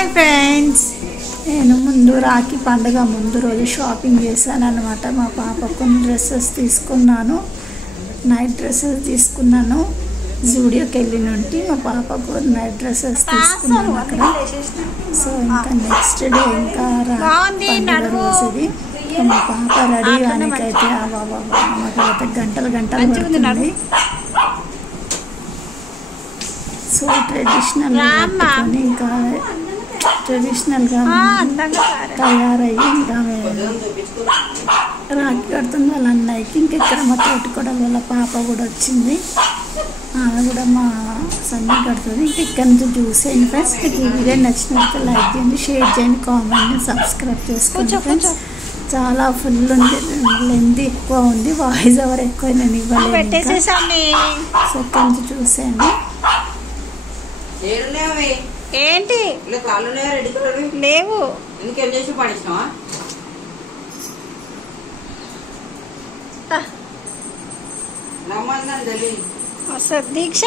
Hi friends, నేను ముందు రాఖీ పండుగ ముందు రోజు షాపింగ్ చేశాను అన్నమాట. మా పాపకు కొన్ని డ్రెస్సెస్ తీసుకున్నాను, నైట్ డ్రెస్సెస్ తీసుకున్నాను. జూడియోకి వెళ్ళి నుండి మా పాపకు నైట్ డ్రెస్సెస్ తీసుకున్నాను అక్కడ. సో ఇంకా నెక్స్ట్ డే ఇంకా పండుగ రోజు ఇది. మా పాప రెడీ కానికైతే మాకైతే గంటలు పడుతుంది. సో ట్రెడిషనల్గా ఇంకా ట్రెడిషనల్గా తయారయ్యి ఇంకా రాఖీ కడుతుంది వాళ్ళ అన్నయ్యకి. ఇంకెక్కడ మా తోటి కూడా వాళ్ళ పాప కూడా వచ్చింది, ఆమె కూడా మా సన్ని కడుతుంది. ఇంక ఇక్కడ నుంచి చూసేయండి ఫ్రెండ్స్. మీకు ఈ వీడియో నచ్చినట్టు లైక్ చేయండి, షేర్ చేయండి, కామెంట్, సబ్స్క్రైబ్ చేసుకోండి ఫ్రెండ్స్. చాలా ఫుల్ ఉంది, లెంత్ ఎక్కువ ఉంది, వాయిస్ ఓవర్ ఎక్కువ నేను ఇవ్వలేదు. సో ఇక్కడ నుంచి చూసేయండి. ఏంటి లేవు దీక్ష.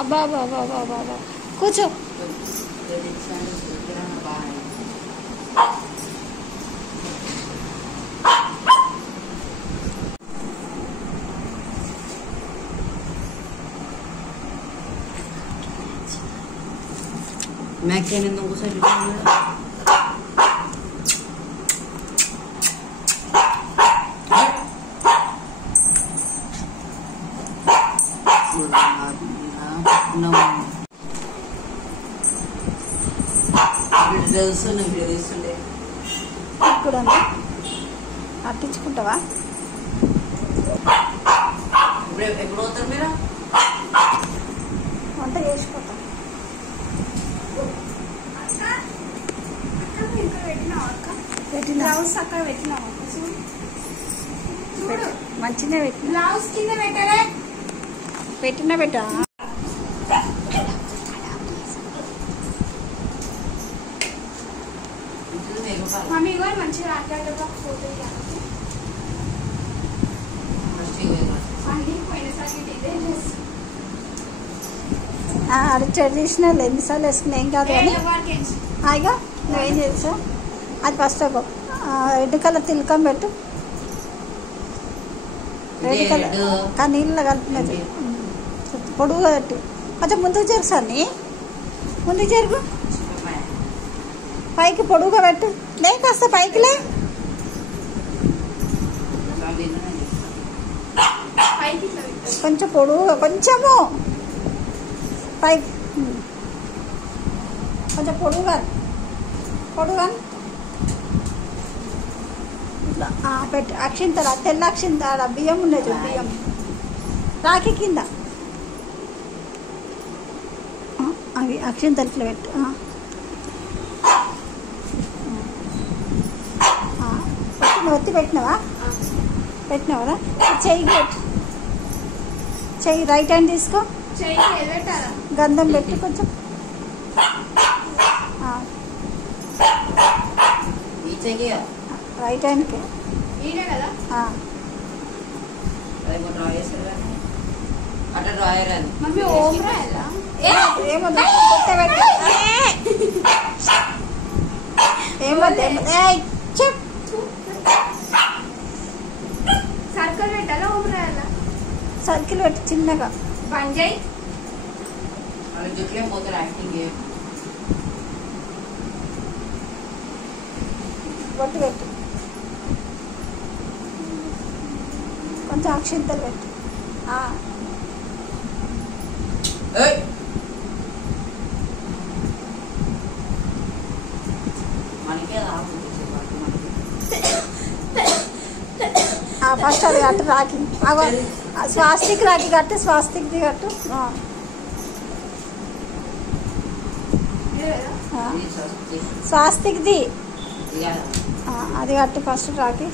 అబ్బా బాబా బాబా కూర్చో. मैं क्या नहीं दूँगा सर ఇప్పుడు అట్టించుకుంటావా? ఎప్పుడు అవుతారు మీరు? వంట చేసిపోతా. మంచిగా పెట్టినా పెట్టా. అది ట్రెడిషనల్ ఎన్నిసార్లు వేసుకున్నా ఏం కాదు కానీ హాయిగా నువ్వేం చేసా. అది ఫస్ట్ ఒక రెడ్ కలర్ తిలకం పెట్టు. రెడ్ కలర్ కానీ నీళ్ళలో కలిపినది పొడుగుగా పెట్టు. కొంచెం ముందుకు జరుగు సన్ని, ముందుకు జరుగు. పైకి పొడుగుగా పెట్టు. లే కాస్త పైకిలే. కొంచెం పొడుగుగా, కొంచెము పైకి, కొంచెం పొడుగుగా పొడుగా పెట్టు. అక్షింతల తెల్ల అక్షింతల బియ్యం ఉన్నాయి చూడు, బియ్యం రాఖీ కింద అవి అక్షింతలు పెట్టు. ఒత్తి పెట్టినావా? పెట్టినావా? చెయ్యి పెట్టు. చెయ్యి రైట్ హ్యాండ్ తీసుకో, గంధం పెట్టి కొంచెం రైట్ హ్యాండ్కి. సర్కిల్ పెట్టి చిన్నగా బొట్టు పెట్టు. కొంచెం అక్షింతలు పెట్టు. ఫస్ట్ అది కట్టు రాఖీ. స్వాస్తిక్ రాఖీ కట్టు, స్వాస్తిక్ది కట్టు. స్వాస్తిక్ది అది కట్టు ఫస్ట్ రాఖీ.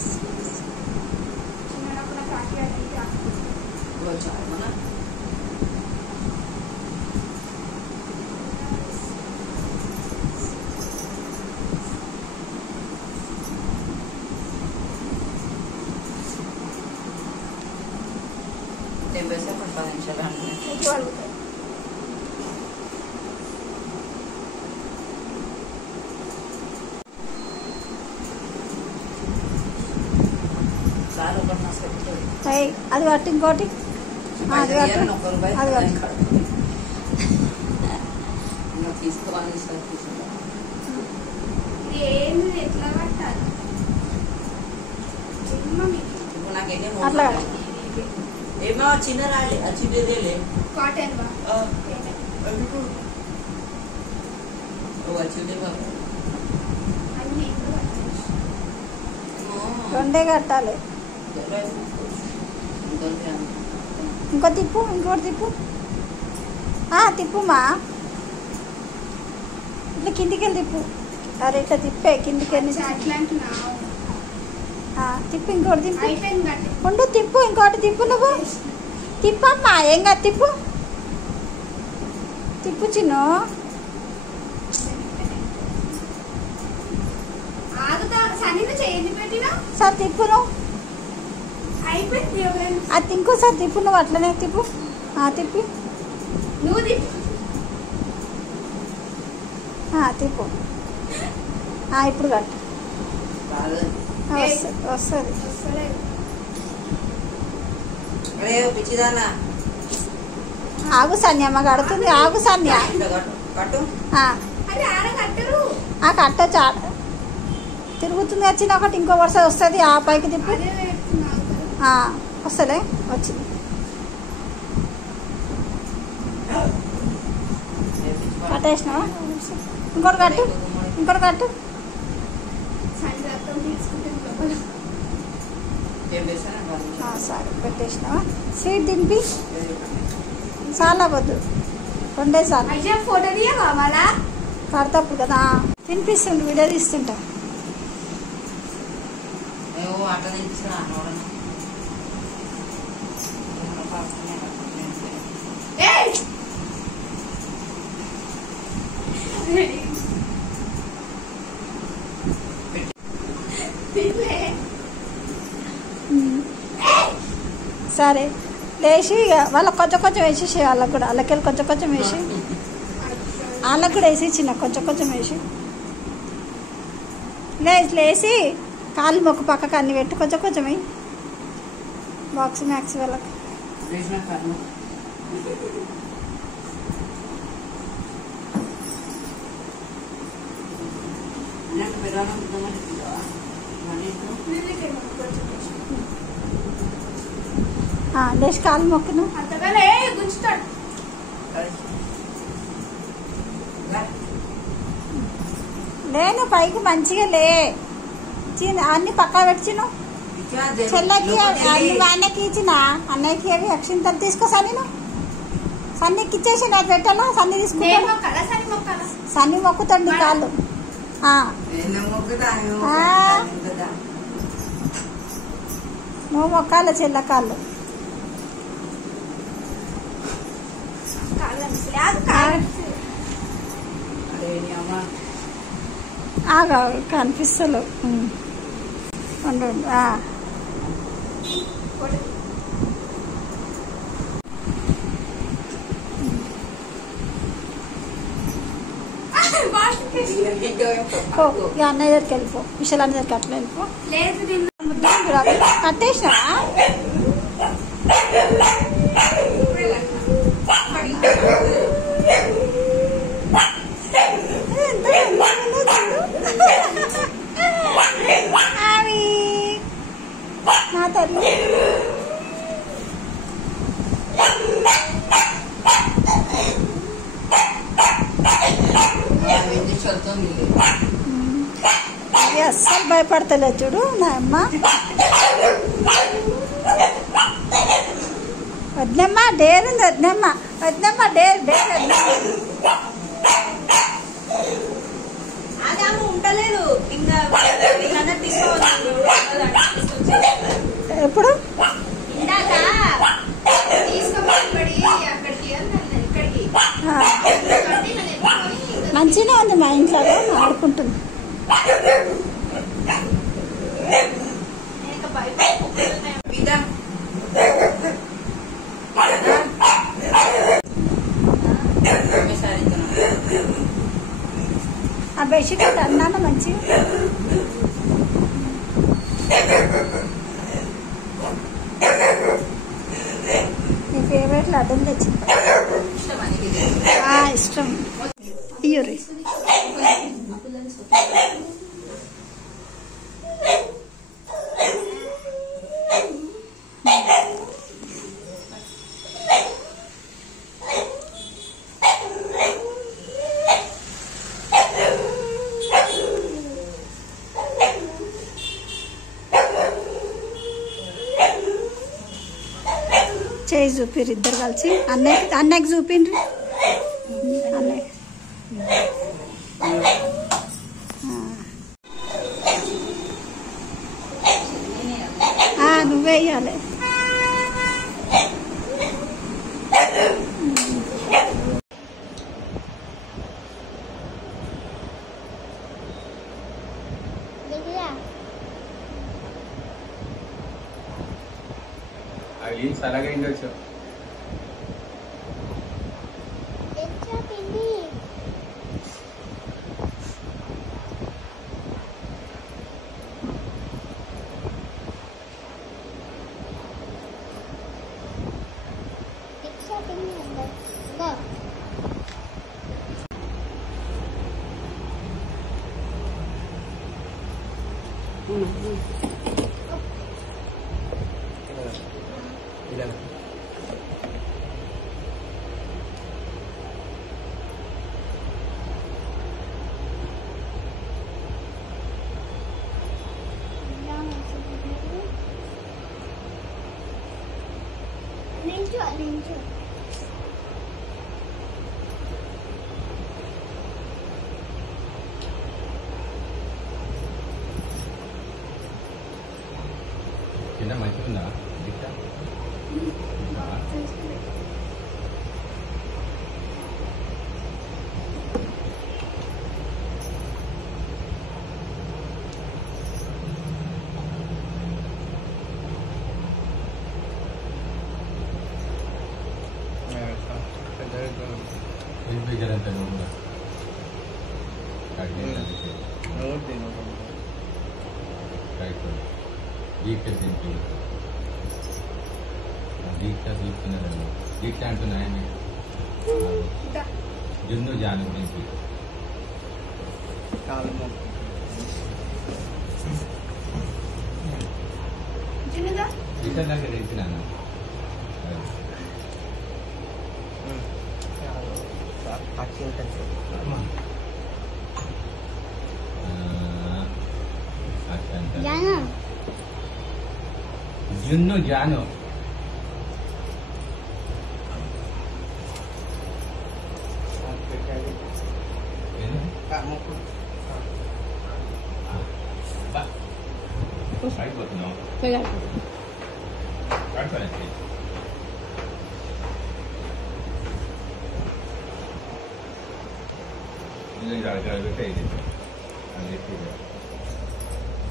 అది కట్టు ఇంకోటి అది కట్టు అది కట్టు తీసుకోవాలి ఎట్లా కట్టాలి నాకైతే అట్లా ఏమో చిన్న రాలే చిన్నదేలే కాటన్ రెండే కట్టాలి ఇంకో తిప్పు ఇంకోటి తిప్పు తిప్పుమా ఇట్లా కిందికి వెళ్ళి తిప్పు అరే ఇట్లా తిప్పే కిందికి వెళ్ళి తిప్పు ఇంకోటి తిప్పు ఉండు తిప్పు ఇంకోటి తిప్పు నువ్వు తిప్పమ్మా ఏం కాదు తిప్పు తిప్పు చిన్ను సార్ తిప్పు నువ్వు అది ఇంకోసారి తిప్పు నువ్వు అట్లనే తిప్పు తిప్పి నువ్వు తిప్పు ఇప్పుడు కట్టు వస్తుంది ఆగు సన్య అమ్మ కడుతుంది ఆగు సన్య కట్టొచ్చు తిరుగుతుంది వచ్చిన ఒకటి ఇంకో వరుస వస్తుంది ఆ పైకి తిప్పు వస్తలే వచ్చింది కట్టేసినావా ఇంకోటి కట్టు ఇంకోటి కట్టు సరే పెట్టేసినావా స్వీట్ దింపి చాలా వద్దు రెండే సార్లు ఫోటో తీయవా కడతప్పుడు కదా తినిపిస్తుండు వీడియో తీస్తుంటా సరే లేచి వాళ్ళకి కొంచెం కొంచెం వేసేసి వాళ్ళకి కూడా వాళ్ళకెళ్ళి కొంచెం కొంచెం వేసి వాళ్ళకి కూడా వేసి ఇచ్చిన కొంచెం కొంచెం వేసి లేచి కాలు మొక్క పక్కకు అన్ని పెట్టి కొంచెం కొంచెం వేయి బాక్స్ మ్యాక్స్ వాళ్ళకి లేచి కాలు మొక్కను గుంచుతాడు లేను పైకి మంచిగా లే అన్ని పక్కా పెట్టిను చెల్లకి అన్నకి ఇచ్చిన అన్నయ్యకి అవి అక్షింతలు తీసుకో సన్నీను సన్నీకి ఇచ్చేసి నాకు పెట్టాలా సన్ని తీసుకుంటాను సన్ని మొక్కుతాండి కాళ్ళు నువ్వు మొక్కాల చెల్ల కాళ్ళు ఆగా కనిపిస్తలు ఉండు అన్నయ్య దగ్గరికి వెళ్ళిపో విశాల్ అన్న దగ్గరికి అట్లా వెళ్ళిపో కట్టేసినావా అవి నా తల్లి అస్సలు భయపడతలే చూడు నా అమ్మ వద్దమ్మా డేర్ ఉంది వద్దమ్మా డేర్ ఉండలేదు ఎప్పుడు మంచిగా ఉంది మా ఇంట్లో ఆడుకుంటుంది ఆ బెడ్షీట్ అన్నాను మంచిగా ఇష్టం. అయ్యో రే చేయి చూపిరు ఇద్దరు కలిసి. అన్నయ్యకి చూపిండ్రి. అన్నయ్య నువ్వే వేయాలి. అలాగే ఉండొచ్చు. చిన్న మంచిగా జరంతా దీక్ష తీసుకున్నారండి. దీక్ష అంటున్నాయండి. జున్ను జాను గురించి దీక్ష దగ్గర తెలిసినాను. జున్ను జాను అయిపోతున్నాం.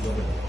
ఇది